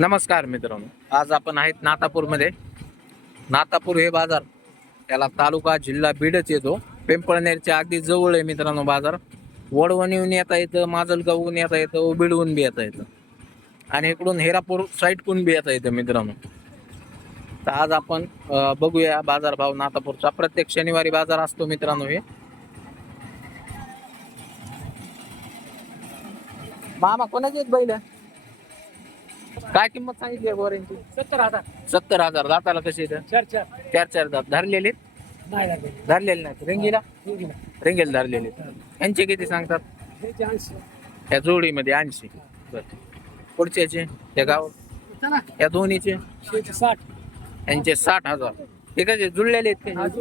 नमस्कार मित्रांनो. आज आपण आहेत नातापूरमध्ये. नातापूर हे बाजार त्याला तालुका जिल्हा बीडच येतो. पिंपळनेरच्या अगदी जवळ आहे मित्रांनो बाजार. वडवणीहून येता येतं माजलगावहून येता येतं बीडहून बी येता येतं. आणि इकडून हेरापूर साईडकडून बी येता येतं मित्रांनो. तर आज आपण बघूया बाजारभाव नातापूरचा. प्रत्येक शनिवारी बाजार असतो मित्रांनो हे. मामा कोणाचे आहेत बैल? काय किंमत सांगितली गोऱ्यांची सत्तर हजार. सत्तर हजार. दाताला कसे येतं चार चार. चार चार दात. धरलेले नाही लागले धरलेले नाहीत. रेंगीला? रेंगेल. धरलेले यांचे किती सांगतात? ऐंशी. या जोडीमध्ये ऐंशी. बर. पुढच्याचे त्या गाव चला. या दोन्हीचे? साठ. यांचे साठ हजार. ते कसे जुळलेले आहेत हा का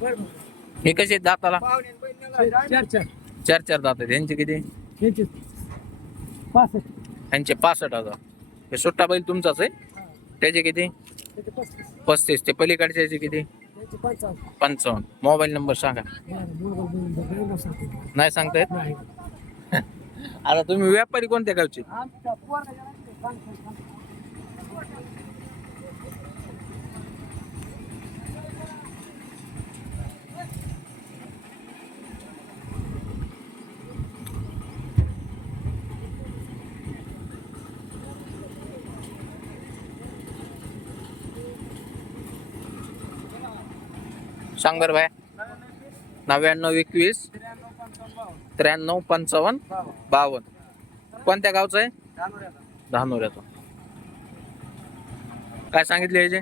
बरं. हे कसे आहेत दाताला? चार चार. चार चार दात आहेत. यांचे किती? पासष्ट. यांचे पासष्ट हजार. हे सुट्टा बैल तुमचाच आहे? त्याचे किती? पस्तीस. पस्तीस. ते पलीकडचे याचे किती? पंचावन्न. पंचावन्न. मोबाईल नंबर सांगा. मोबाईल नाही सांगतो. नाही सांगता येत? नाही. आता तुम्ही व्यापारी कोणत्या गावचे? आमच्या पोराला नाही, सांग, सांग, सांग. सांग बरं बाय नव्याण्णव एकवीस त्र्याण्णव पंचावन्न बावन्न. कोणत्या गावचं आहे? धानोऱ्याचं. काय सांगितले याचे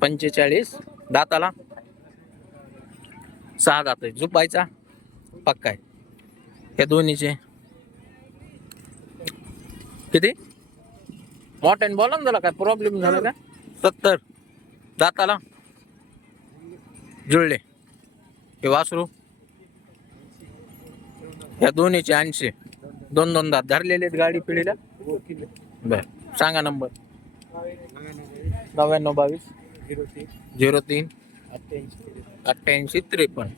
पंचेचाळीस. दाताला? सहा दात आहे झुपायचा? पक्का आहे. हे दोन्हीचे. किती? मोठ्याने बोला ना झाला काय प्रॉब्लेम झाला का? सत्तर. दाताला? जुळले. हे वासरू. या दोन्हीचे ऐंशी. दोन दोनदा धरलेले आहेत गाडी पिढीला. बर. सांगा नंबर. नव्याण्णव बावीस. झिरो तीन. अठ्ठ्याऐंशी अठ्ठ्याऐंशी त्रेपन्न.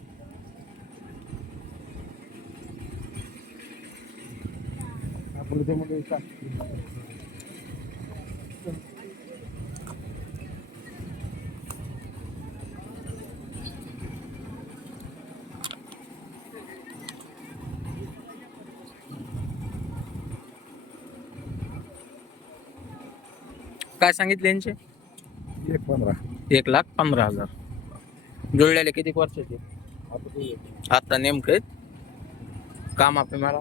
आपण काय सांगितले यांचे? एक पंधरा. एक लाख पंधरा हजार. जुळलेले किती वर्षाचे आता नेमके काम आपले मला?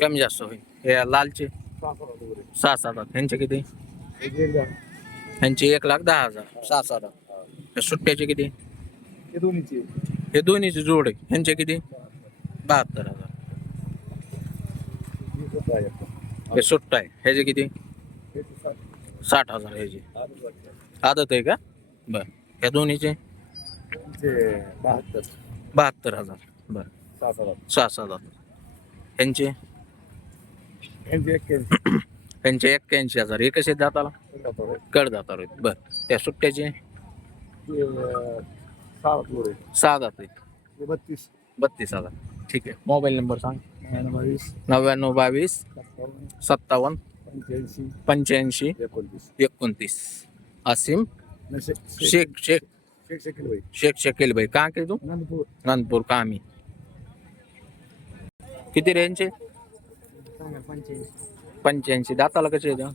कमी जास्त होईल. हे लालचे? सहा सात हजार. ह्यांचे किती? ह्यांचे एक लाख दहा हजार. सहा सात हजार. हे सुट्ट्याचे किती? हे दोन्हीचे. हे दोन्हीचे जोड. आहे ह्यांचे किती? बहात्तर हजार. हे सुट्टा आहे. ह्याचे किती? साठ हजार ह्याचे आदत आहे का? बर. ह्या दोन्हीचे? बहात्तर. बहात्तर हजार. बर. सहा सात हजार. ह्यांचे? ह्यांचे एक्क्याऐंशी. हजार. हे कसे दाताला कड दातार आहेत बर. त्या सुट्ट्याचे? सहा दात आहेत बत्तीस. बत्तीस हजार. ठीक आहे. मोबाईल नंबर सांग. बावीस. नव्याण्णव बावीस. सत्तावन्न. पंच्याऐंशी. पंच्याऐंशी. एकोणतीस. एकोणतीस. आसिम शेख शेख शेख शकील भाई शेख शकील भाई कहाँ के तू? नानपूर नानपूर कामी किती रेंजचे सांगा पंच्याऐंशी. पंच्याऐंशी. दाताला कसे येतं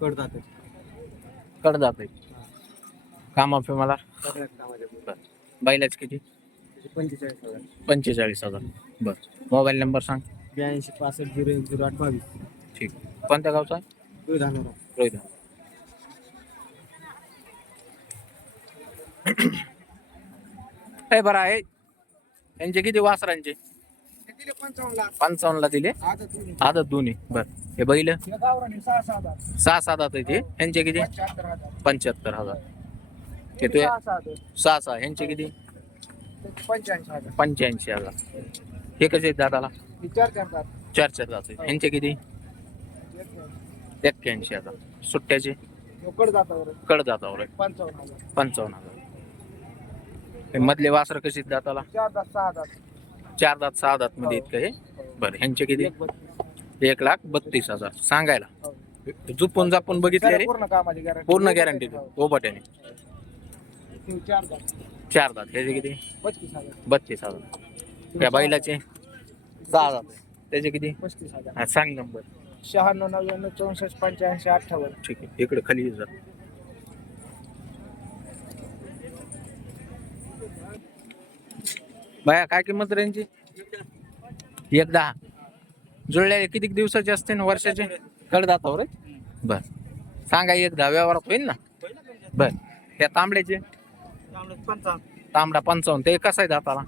कडतात कडदात आहे. कामा मला सगळ्यात कामाच्या बैलाच किती? पंचेचाळीस हजार. पंचेचाळीस हजार. बर. मोबाईल नंबर सांग. ब्याऐंशी पासष्ट झिरो एक झिरो आठ बावीस. ठीक. कोणत्या गावचा आहे? रोहित ए बरं आहे. यांचे किती वासरांचे? पंचावन्नला दिले. आता आदत दोन्ही. बर. हे गावराने सहा सात आहेत ते. यांचे किती? पंच्याहत्तर हजार. सहा सहा हजार सहा सहा. यांचे किती? त्याचे पंच्याऐंशी हजार. पंच्याऐंशी हजार. हे कसे आहेत दादाला. विचार करतात. चार चार जात यांचे किती? एक्क्याऐंशी. हजार सुट्ट्याचे? जातावर कड जातावर आहे. पंचावन्न हजार. पंचावन्न हजार. हे मधले वासर कशी दाताला? चार दात सहा दात. चार दात सहा दात मध्ये इतकं हे. बरं ह्यांचे किती? एक बत्तीस. लाख बत्तीस हजार. सांगायला. हो. जुपून जापून बघितले रे पूर्ण कामाची गॅरंटी पूर्ण गॅरंटी ओबट्याने. चार दात. चार दात. ह्याचे किती? पस्तीस हजार. बत्तीस हजार. त्या बैलाचे? सहा दात त्याचे किती? पस्तीस हजार. हा, सांग नंबर. शहाण्णव नव्याण्णव चौसष्ट पंच्याऐंशी अठ्ठावन्न. ठीक आहे इकडे खाली ये जरा बाया काय किंमत रे यांची एक दहा. जुळलेले किती दिवसाचे असते ना वर्षाचे? कडदातावर आहे? बर. सांगा एक दहा व्यवहारात होईल ना? बर. त्या तांबड्याचे? तांबडा पंचावन्न. ते कसं आहे दाताला?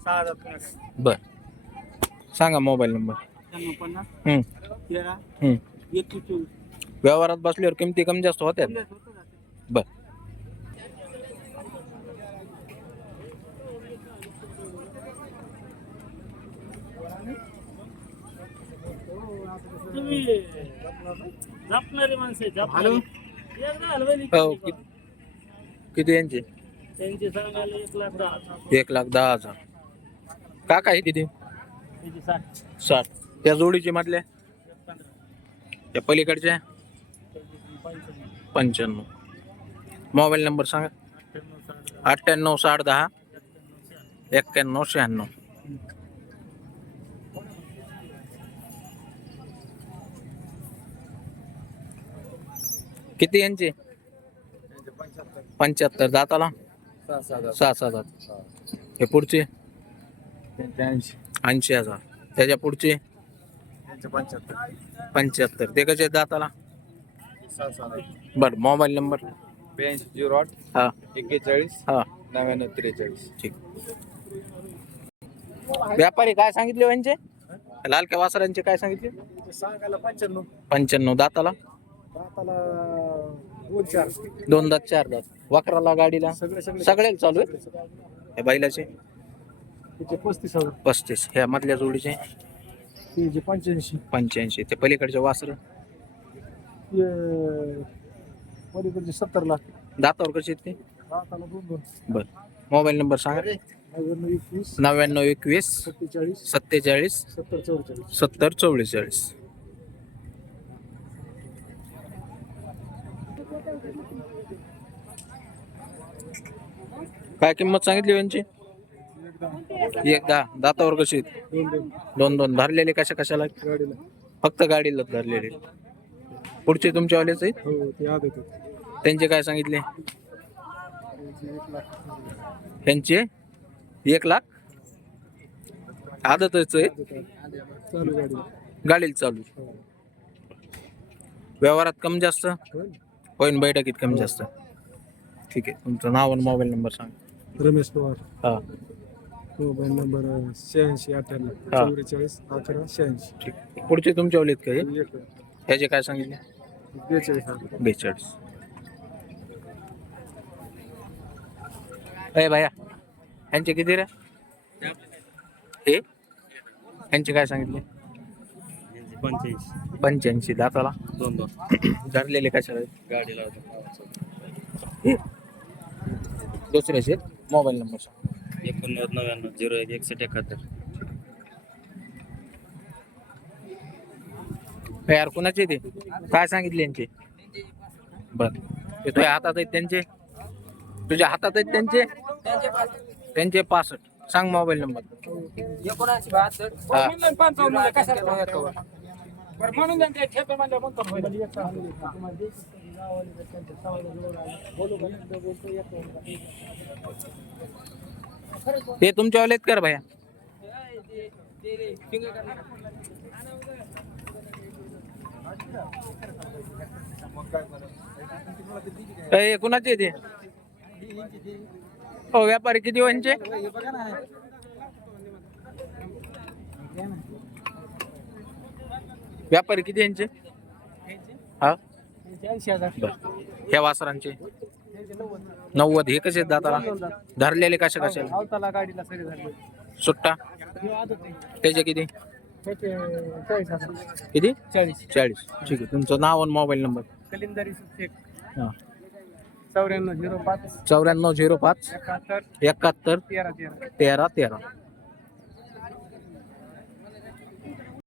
बर सांगा मोबाईल नंबर पन्नास हम्म तेरा हम्म एकवीस चोवीस व्यवहारात बसल्यावर किमती कमी जास्त होत्या बर तुम्ही जपणारे माणसं आहे, हॅलो. जपणारे. एकदा हलवायली हो किती कि- किती यांचे त्यांचे सांगायला एक लाख दहा एक लाख दहा हजार का काय साठ. साठ. त्या जोडीचे मधल्या? त्या पलीकडच्या? पंच्याण्णव. मोबाईल नंबर सांगा. अठ्ठ्याण्णव साठ दहा. एक्क्याण्णव शहाण्णव. किती यांचे? पंच्याहत्तर. दाताला? सहा सहा दात हे पुढचे? ऐंशी. हजार. त्याच्या पुढचे? पंच्याहत्तर. ते कसे आहेत दाताला? बर मोबाईल नंबर? ब्याऐंशी झिरो आठ हा. एक्केचाळीस हा. नव्याण्णव त्रेचाळीस. ठीक. व्यापारी काय सांगितले यांचे? लालक्या वासरांचे काय सांगितले? सांगायला पंच्याण्णव. पंच्याण्णव. दाताला? दाताला दोन चार. दोन दात चार दात. वकराला गाडीला? सगळे सगळे. सगळे चालू आहे हे बैलाचे? तिचे पस्तीस हजार. पस्तीस. ह्या मधल्या जोडीचे? तिचे पंच्याऐंशी. पंच्याऐंशी. ते पलीकडचे वासर? पलीकडचे सत्तर लाख. दातावर कसे आहेत ते? दाताला दोन दोन. बर. मोबाईल नंबर सांगा. नव्याण्णव एकवीस. नव्याण्णव एकवीस. सत्तेचाळीस. सत्तेचाळीस. सत्तर चौवेचाळीस सत्तर चव्वेचाळीस. काय किंमत सांगितली यांची? एकदा. दातावर कशी आहेत? दोन दोन. भरलेले कशा कशाला? फक्त गाडीला धरलेले पुढचे तुमच्यावालेच आहेत? हो ते आद येतात त्यांचे काय सांगितले? त्यांचे? एक लाख? एक आदतच आहे गाडीला चालू. व्यवहारात कमी जास्त. होईन बैठकीत कमी जास्त. ठीक आहे. तुमचं नाव आणि मोबाईल नंबर सांगा. रमेश पवार. हा. मोबाईल नंबर शहाऐंशी अठ्ठ्याण्णव. हा. चौवेचाळीस अकरा शहाऐंशी. ठीक पुढचे तुमच्यावाले आहेत का हे? ह्याचे काय सांगितले? बेचाळीस बेचाळीस. अय भाया ह्यांचे किती रे? हे? ह्यांचे काय सांगितले? पंच्याऐंशी. पंच्याऐंशी दाताला. दोन दोन. धरलेले कशाला? आहेत? गाडीला हे? दुसऱ्याचे? मोबाईल नंबर सांग एकोणनव्वद नव्याण्णव झिरो एक एकसष्ट एकाहत्तर यार कुणाचे ते? काय सांगितले यांचे? बर. ते तुझ्या हातात आहेत त्यांचे? तुझ्या हातात आहेत त्यांचे? त्यांचे पासष्ट. सांग मोबाईल नंबर. एकोणऐंशी बहात्तर. म्हणून ते ठेपे म्हणलं म्हणतो बोलू का? ते तुमच्यावाले आहेत कर भैया ए, कुणाचे ते? हो व्यापारी किती वयांचे व्यापारी किती यांचे? हा? ह्या वासरांचे. नव्वद हे कसे आहेत दाताला. धरलेले कशा कशा आवताला गाडीला सगळे झाले सुट्टा. त्याचे किती? किती? चाळीस. चाळीस. ठीक आहे. तुमचं नाव आणि मोबाईल नंबर? कलिंदरी शेख. हां. चौऱ्याण्णव झिरो पाच. चौऱ्याण्णव झिरो पाच. एकाहत्तर. एकाहत्तर. तेरा तेरा. तेरा तेरा.